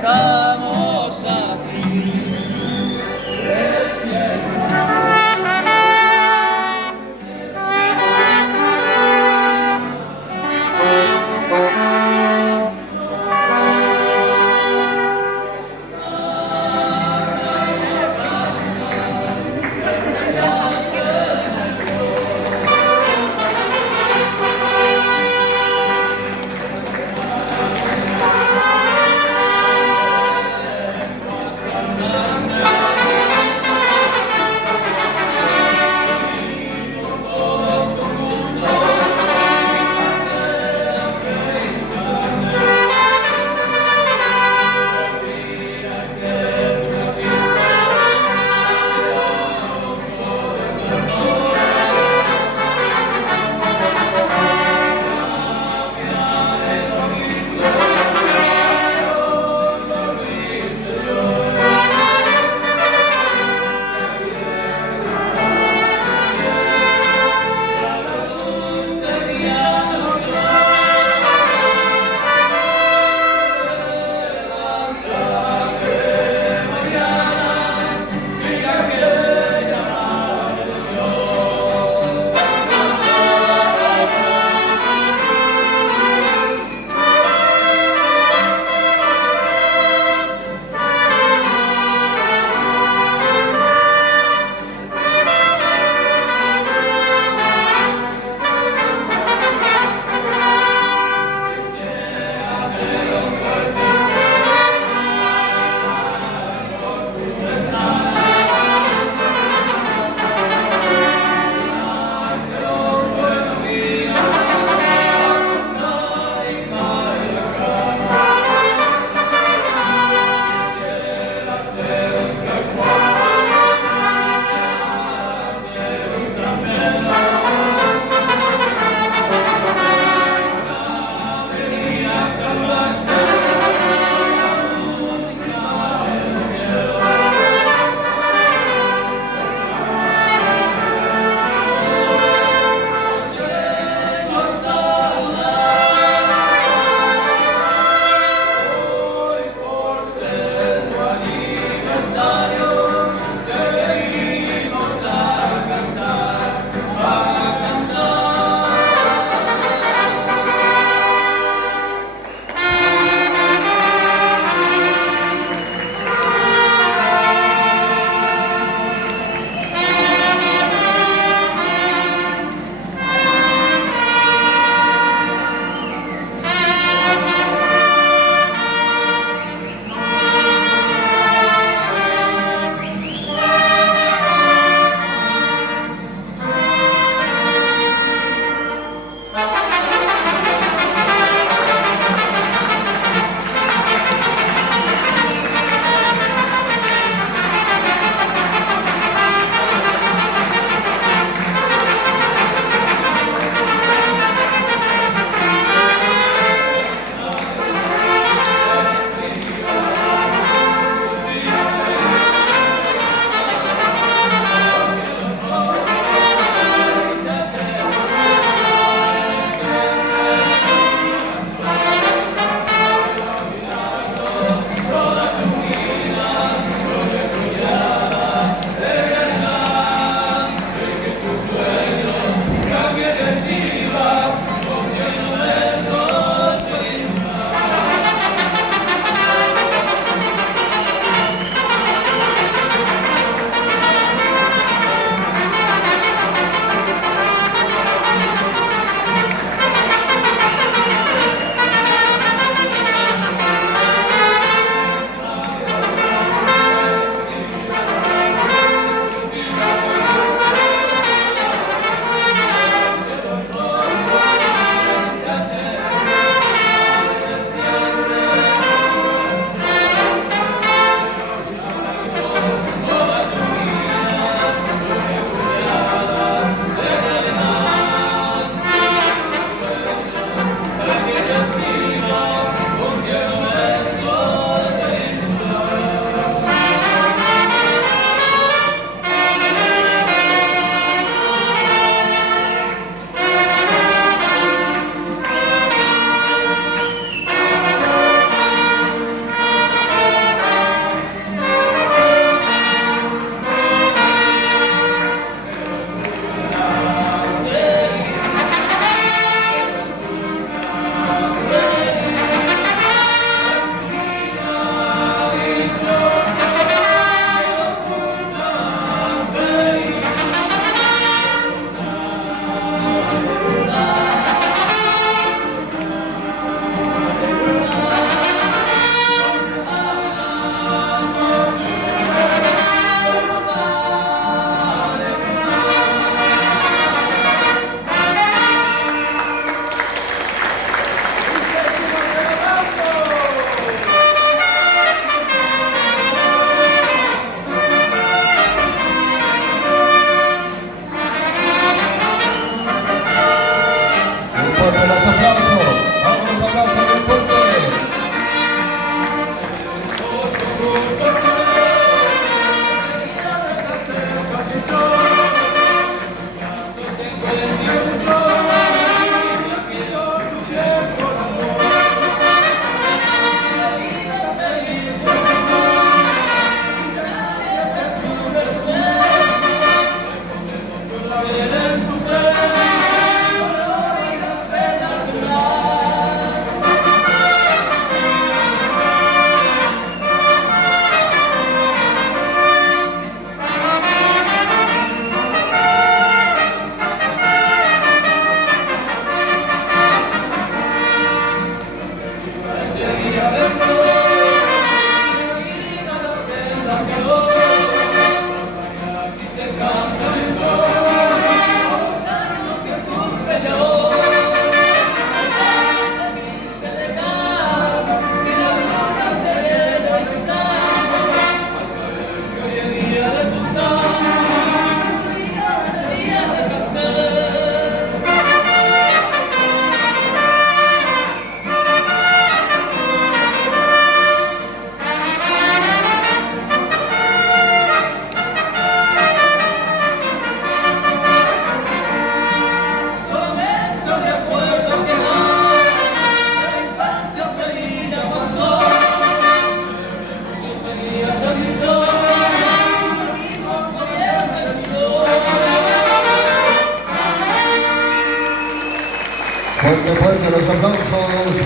estamos aquí.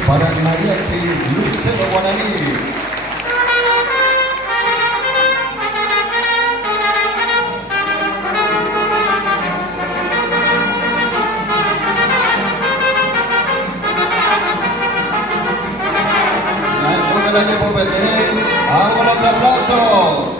para el mariachi Lucero Guaraní. La calle Popete, hago los aplausos.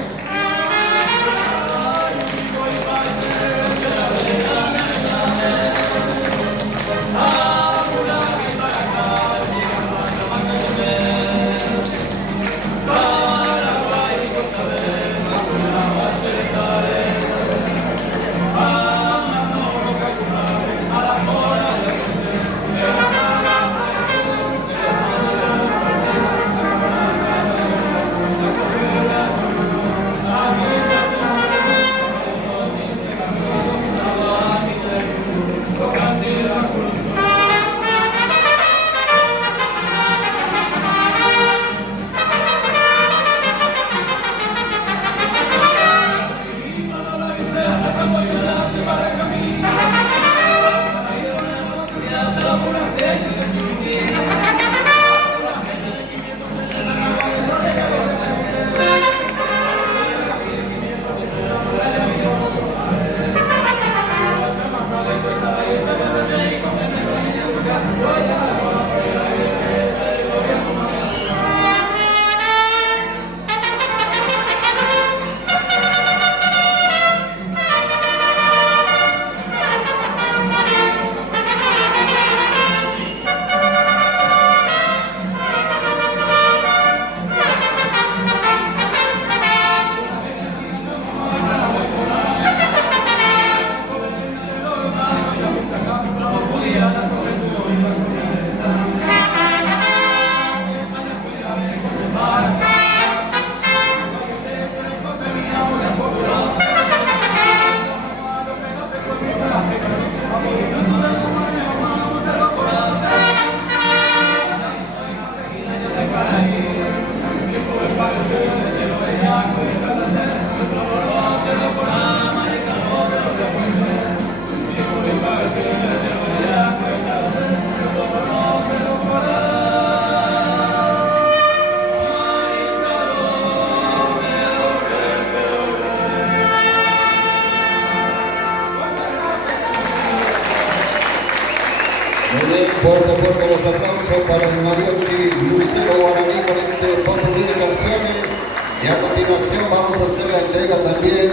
Fuerte los aplausos para el mariachi Lucero Guaraní con este popurrí de canciones. Y a continuación vamos a hacer la entrega también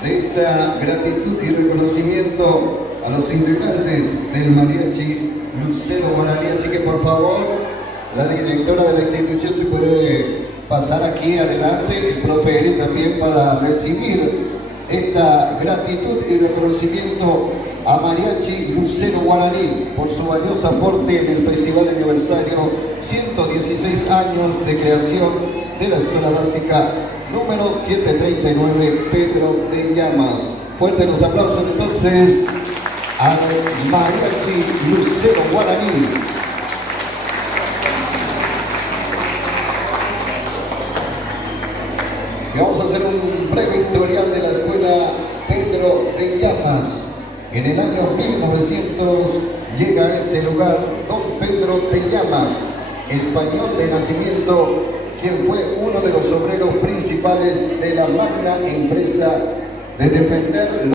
de esta gratitud y reconocimiento a los integrantes del mariachi Lucero Guaraní. Así que por favor, la directora de la institución se puede pasar aquí adelante, el profe Eri también, para recibir esta gratitud y reconocimiento a Mariachi Lucero Guaraní por su valioso aporte en el Festival Aniversario 116 años de creación de la Escuela Básica número 739 Pedro de Llamas. Fuertes los aplausos entonces al Mariachi Lucero Guaraní. Y vamos a hacer un breve historial de la Escuela Pedro de Llamas. En el año 1900 llega a este lugar don Pedro de Llamas, español de nacimiento, quien fue uno de los obreros principales de la magna empresa de defender